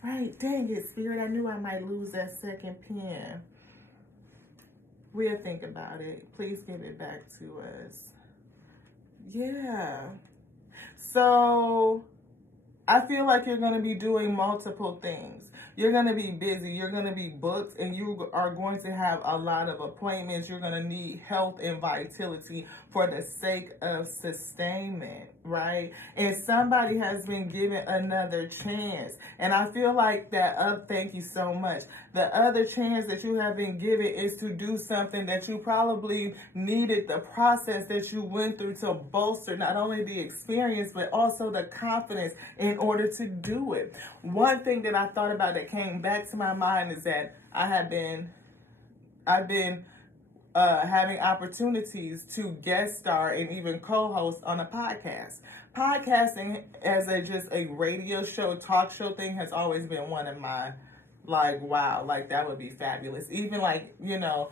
Right, dang it, Spirit. I knew I might lose that second pen. We'll think about it. Please give it back to us. Yeah. So, I feel like you're going to be doing multiple things. You're going to be busy. You're going to be booked, and you are going to have a lot of appointments. You're going to need health and vitality for the sake of sustainment, right? And somebody has been given another chance. And I feel like that, thank you so much. The other chance that you have been given is to do something that you probably needed the process that you went through to bolster not only the experience, but also the confidence in order to do it. One thing that I thought about that came back to my mind is that I've been having opportunities to guest star and even co-host on a podcast. Podcasting as just a radio show, talk show thing has always been one of my, like, wow, like that would be fabulous. Even like, you know,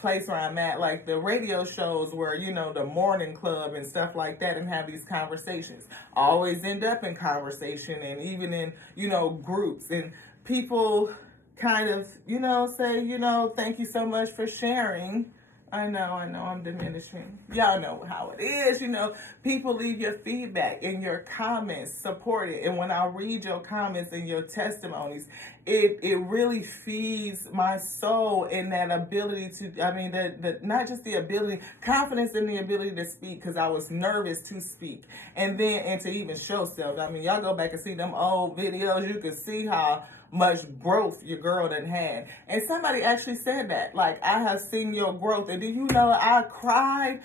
place where I'm at, like the radio shows where, you know, the morning club and stuff like that, and have these conversations. I always end up in conversation and even in, you know, groups, and people kind of, you know, say, you know, thank you so much for sharing. I know, I'm diminishing. Y'all know how it is, you know. People leave your feedback and your comments, support it. And when I read your comments and your testimonies, it really feeds my soul in that ability to, I mean, not just the ability, confidence in the ability to speak, because I was nervous to speak. And to even show self. I mean, y'all go back and see them old videos. You can see how much growth your girl done had. And somebody actually said that, like, I have seen your growth. And do you know, I cried.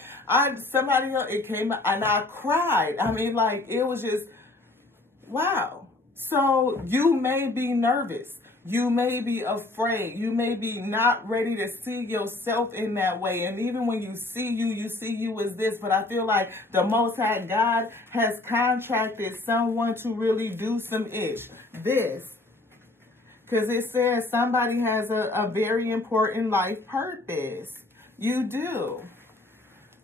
Somebody else, it came and I cried. I mean, like, it was just, wow. So you may be nervous. You may be afraid. You may be not ready to see yourself in that way. And even when you see you as this. But I feel like the Most High God has contracted someone to really do some this. Because it says somebody has a very important life purpose. You do.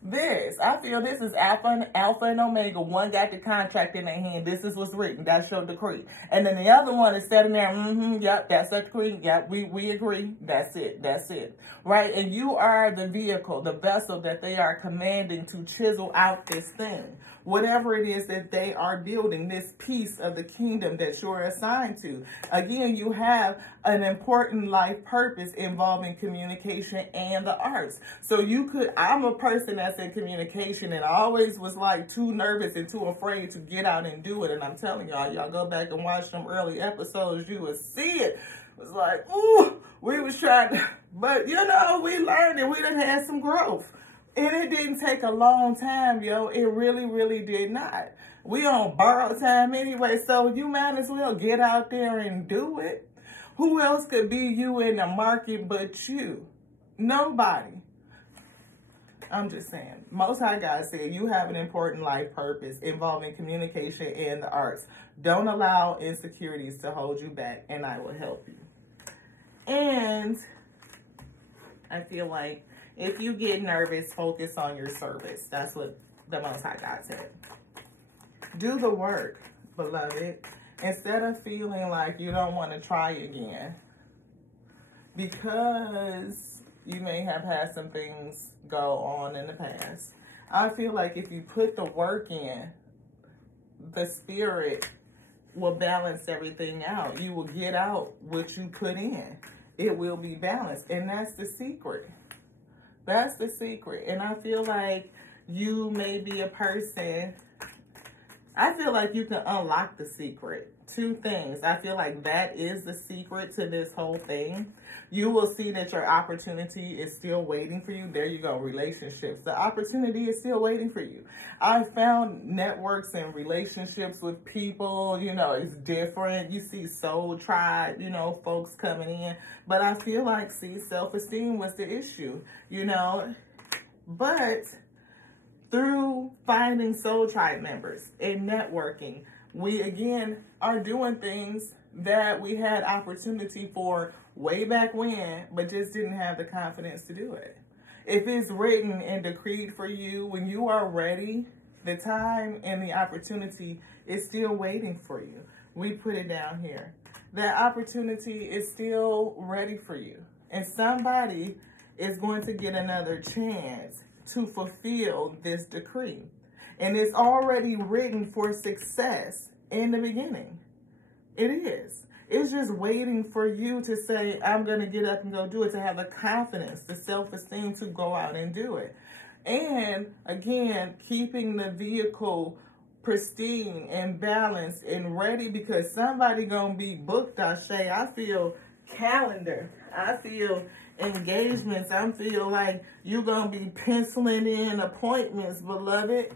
I feel this is Alpha and Omega. One got the contract in their hand. This is what's written. That's your decree. And then the other one is sitting there, yep, that's a decree. Yep, we agree. That's it. Right? And you are the vehicle, the vessel that they are commanding to chisel out this thing. Whatever it is that they are building, this piece of the kingdom that you're assigned to. Again, you have an important life purpose involving communication and the arts. So I'm a person that's in communication, and I always was like too nervous and too afraid to get out and do it. And I'm telling y'all go back and watch some early episodes, you will see it. It was like, ooh, we was trying to, but you know, we learned and we done had some growth. And it didn't take a long time, yo. It really, really did not. We on borrowed time anyway, so you might as well get out there and do it. Who else could be you in the market but you? Nobody. I'm just saying. Most High God said you have an important life purpose involving communication and the arts. Don't allow insecurities to hold you back, and I will help you. And I feel like if you get nervous, focus on your service. That's what the Most High God said. Do the work, beloved. Instead of feeling like you don't want to try again, because you may have had some things go on in the past. I feel like if you put the work in, the spirit will balance everything out. You will get out what you put in. It will be balanced. And that's the secret. That's the secret. And I feel like you may be a person, I feel like you can unlock the secret. Two things. I feel like that is the secret to this whole thing. You will see that your opportunity is still waiting for you. There you go, relationships. The opportunity is still waiting for you. I found networks and relationships with people, you know, it's different. You see Soul Tribe, you know, folks coming in. But I feel like, see, self-esteem was the issue, you know. But through finding Soul Tribe members and networking, we, again, are doing things that we had opportunity for way back when, but just didn't have the confidence to do it. If it's written and decreed for you, when you are ready, the time and the opportunity is still waiting for you. We put it down here. That opportunity is still ready for you. And somebody is going to get another chance to fulfill this decree. And it's already written for success in the beginning. It is. It's just waiting for you to say, I'm going to get up and go do it, to have the confidence, the self-esteem to go out and do it. And again, keeping the vehicle pristine and balanced and ready, because somebody going to be booked, Ashe. I feel calendar. I feel engagements. I feel like you're going to be penciling in appointments, beloved.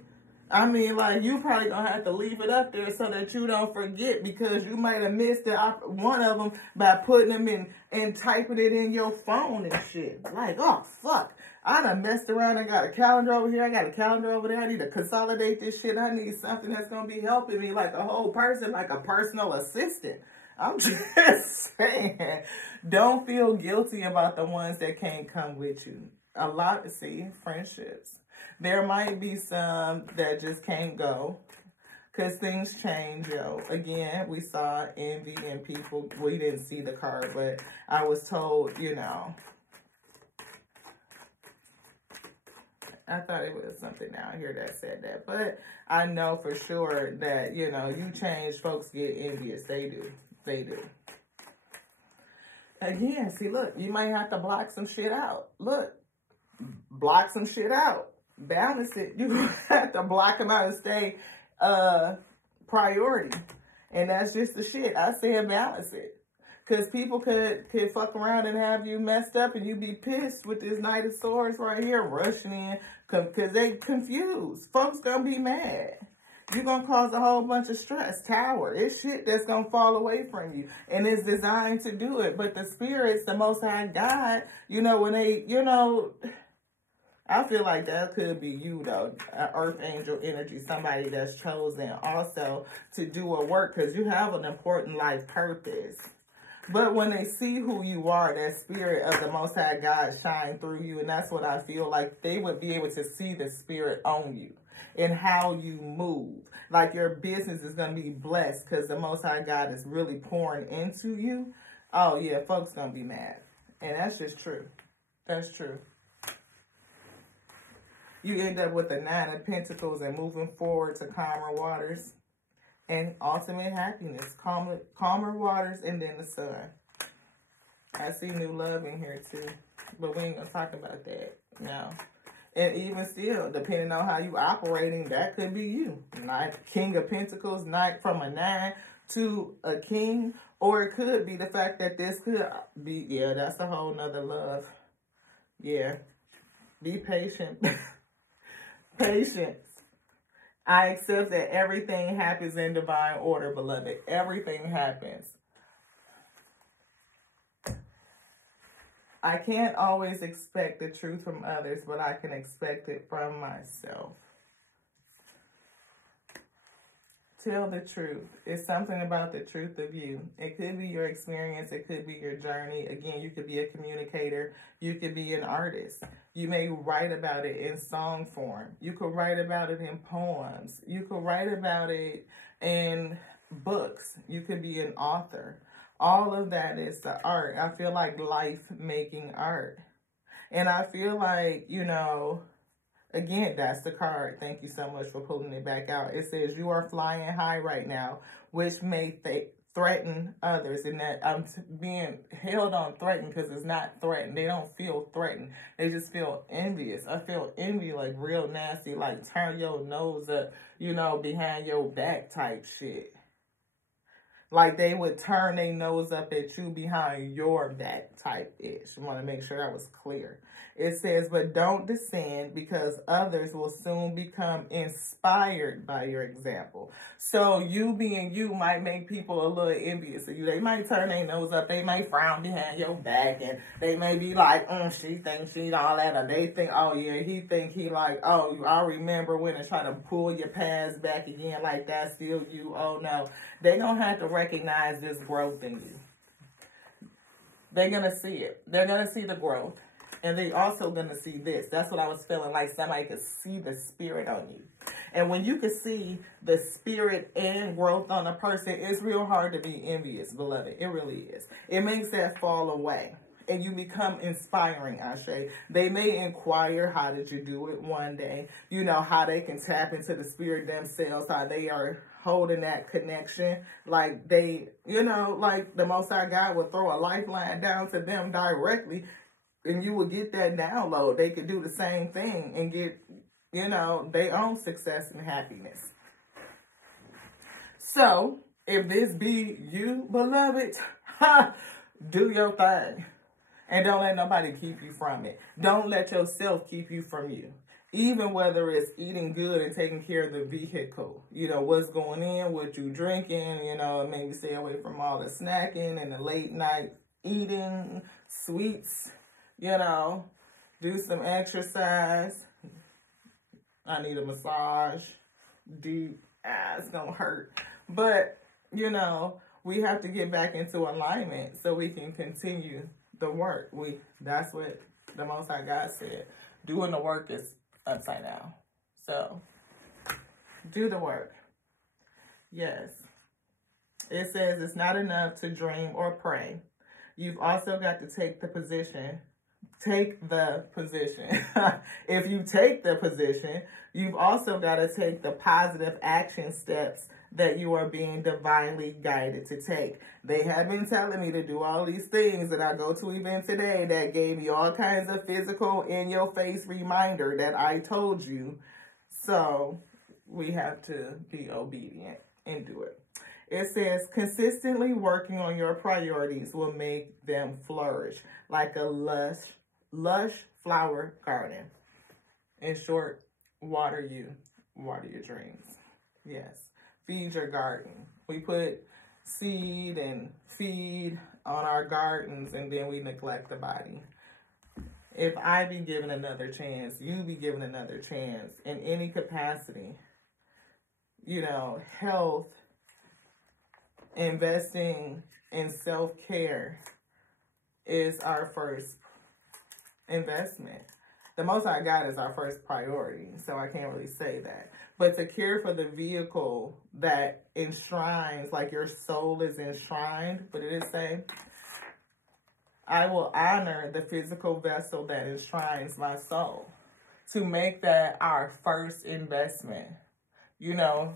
I mean, like, you probably going to have to leave it up there so that you don't forget, because you might have missed one of them by putting them in and typing it in your phone and shit. Like, oh, fuck. I done messed around and got a calendar over here. I got a calendar over there. I need to consolidate this shit. I need something that's going to be helping me, like a whole person, like a personal assistant. I'm just saying, don't feel guilty about the ones that can't come with you. A lot, see, friendships. There might be some that just can't go because things change, yo. Again, we saw envy in people. We didn't see the card, but I was told, you know. I thought it was something down here that said that. But I know for sure that, you know, you change, folks get envious. They do. They do. Again, see, look, you might have to block some shit out. Look, block some shit out. Balance it. You have to block them out and stay priority. And that's just the shit. I said balance it. Because people could fuck around and have you messed up and you be pissed with this Knight of Swords right here rushing in because they confused. Folks gonna be mad. You're gonna cause a whole bunch of stress. Tower. It's shit that's gonna fall away from you. And it's designed to do it. But the spirits, the Most High God, you know, when they, you know, I feel like that could be you, though, an earth angel energy, somebody that's chosen also to do a work because you have an important life purpose. But when they see who you are, that spirit of the Most High God shine through you, and that's what I feel like they would be able to see the spirit on you and how you move. Like your business is going to be blessed because the Most High God is really pouring into you. Oh, yeah, folks going to be mad. And that's just true. That's true. You end up with the 9 of Pentacles and moving forward to calmer waters and ultimate happiness. Calmer waters and then the sun. I see new love in here too. But we ain't going to talk about that now. And even still, depending on how you operating, that could be you. King of Pentacles, from a 9 to a king. Or it could be the fact that this could be, yeah, that's a whole nother love. Yeah. Be patient. Patience. I accept that everything happens in divine order, beloved. Everything happens. I can't always expect the truth from others, but I can expect it from myself. Tell the truth. It's something about the truth of you. It could be your experience. It could be your journey. Again, you could be a communicator. You could be an artist. You may write about it in song form. You could write about it in poems. You could write about it in books. You could be an author. All of that is the art. I feel like life making art. And I feel like, you know, again, that's the card. Thank you so much for pulling it back out. It says you are flying high right now, which may threaten others. And that I'm being held on threatened because it's not threatened. They don't feel threatened. They just feel envious. I feel envy like real nasty, like turn your nose up, you know, behind your back type shit. Like they would turn their nose up at you behind your back type ish. I want to make sure that was clear. It says, but don't descend because others will soon become inspired by your example. So you being you might make people a little envious of you. They might turn their nose up. They might frown behind your back. And they may be like, she thinks she's all that. Or they think, oh yeah, he think he like, oh, I remember when and try to pull your past back again like that's still you. Oh no. They're going to have to recognize this growth in you. They're going to see it. They're going to see the growth. And they also going to see this. That's what I was feeling like somebody could see the spirit on you. And when you can see the spirit and growth on a person, it's real hard to be envious, beloved. It really is. It makes that fall away. And you become inspiring, Ashe. They may inquire, how did you do it one day? You know, how they can tap into the spirit themselves, how they are holding that connection. Like they, you know, like the Most High God would throw a lifeline down to them directly. And you would get that download. They could do the same thing and get, you know, their own success and happiness. So, if this be you, beloved, do your thing. And don't let nobody keep you from it. Don't let yourself keep you from you. Even whether it's eating good and taking care of the vehicle. You know, what's going in, what you drinking, you know, maybe stay away from all the snacking and the late night eating, sweets. You know, do some exercise. I need a massage. Deep. It's going to hurt. But, you know, we have to get back into alignment so we can continue the work. That's what the Most High God said. Doing the work is upside down. So, do the work. Yes. It says it's not enough to dream or pray. You've also got to take the position. Take the position. If you take the position, you've also got to take the positive action steps that you are being divinely guided to take. They have been telling me to do all these things, and I go to an event today that gave me all kinds of physical in-your-face reminder that I told you. So we have to be obedient and do it. It says, consistently working on your priorities will make them flourish like a lush flower garden. In short, water your dreams. Yes. Feed your garden. We put seed and feed on our gardens, and then we neglect the body. If I be given another chance, you be given another chance in any capacity. You know, health, investing in self-care is our first investment. The Most High God is our first priority, so I can't really say that. But to care for the vehicle that enshrines, like your soul is enshrined, but it is say, I will honor the physical vessel that enshrines my soul. To make that our first investment. You know,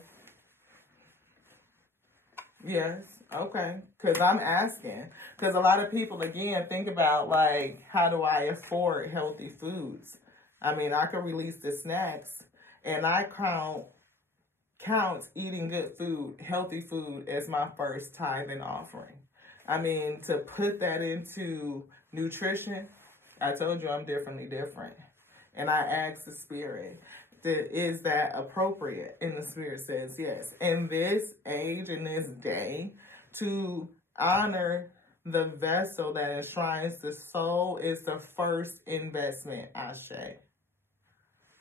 yes, okay. Because I'm asking. Because a lot of people, again, think about, like, how do I afford healthy foods? I mean, I can release the snacks, and I count eating good food, healthy food, as my first tithe and offering. I mean, to put that into nutrition, I told you I'm differently different. And I asked the Spirit, is that appropriate? And the Spirit says yes. In this age, in this day, to honor the vessel that enshrines the soul is the first investment, Ashe.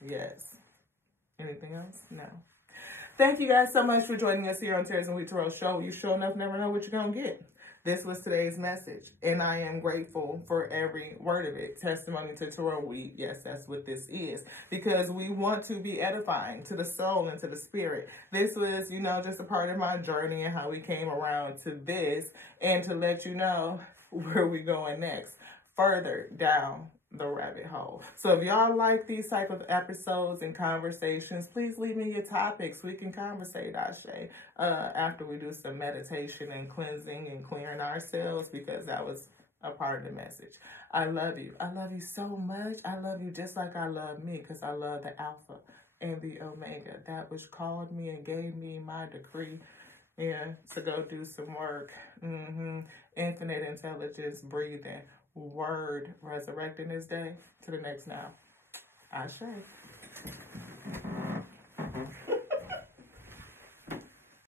Yes. Anything else? No. Thank you guys so much for joining us here on Terrence and Wheat Tarot Show. You sure enough never know what you're going to get. This was today's message, and I am grateful for every word of it. Testimony to Tarot Wheat. Yes, that's what this is, because we want to be edifying to the soul and to the spirit. This was, you know, just a part of my journey and how we came around to this, and to let you know where we're going next, further down the rabbit hole. So if y'all like these type of episodes and conversations, please leave me your topics. We can conversate, Ashe, after we do some meditation and cleansing and clearing ourselves, because that was a part of the message. I love you. I love you so much. I love you just like I love me, because I love the Alpha and the Omega, that which called me and gave me my decree, to go do some work. Infinite intelligence, breathing, word resurrecting this day to the next now. Ashe.